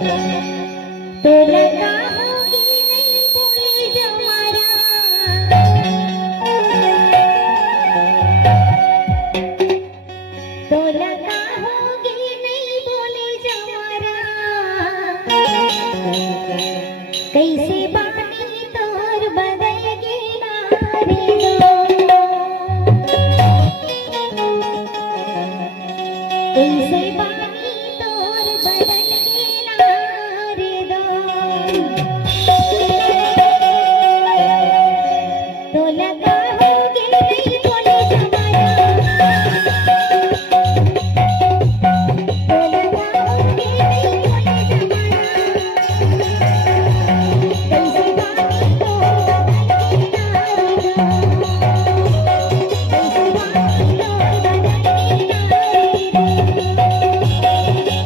तो लगा होगी नहीं बोले जमारा, तो लगा होगी नहीं बोले जमारा, कैसे बानी तोर बदल गिना रे दो, कैसे बानी तोर बदल गिना रे दो, तो लगा होगी नहीं बोले जमारा, तो लगा होगी नहीं बोले जमारा, कैसे बानी तोर बदल गिना रे दो, कैसे बानी तोर बदल गिना रे दो,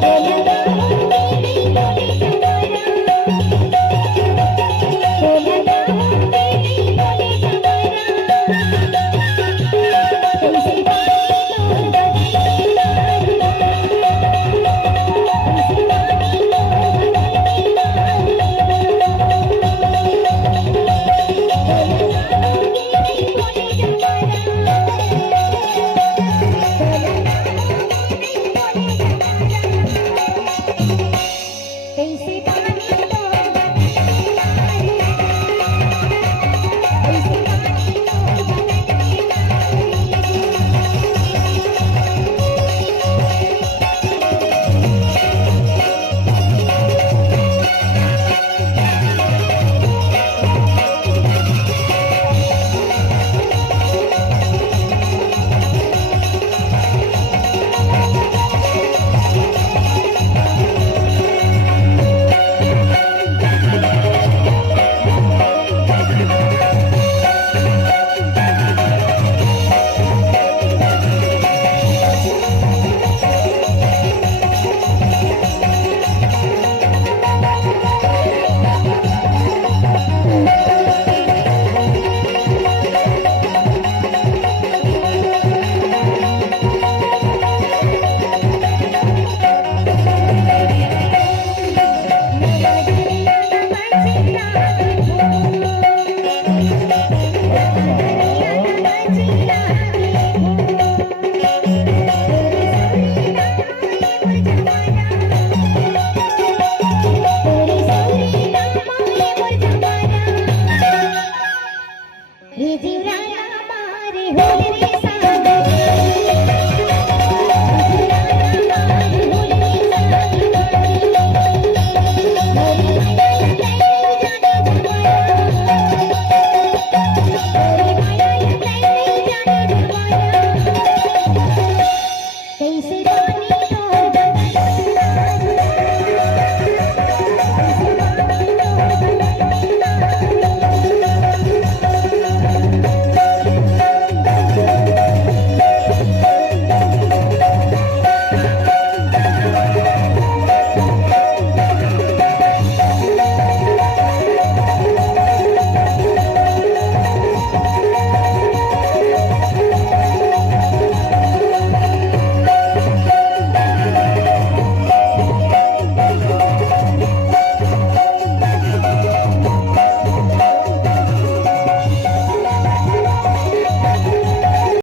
तो लगा होगी नहीं बोले जमारा, तो लगा होगी नहीं बोले जमारा, कैसे बानी तोर बदल गिना रे दो, कैसे बानी तोर बदल गिना रे दो, कैसे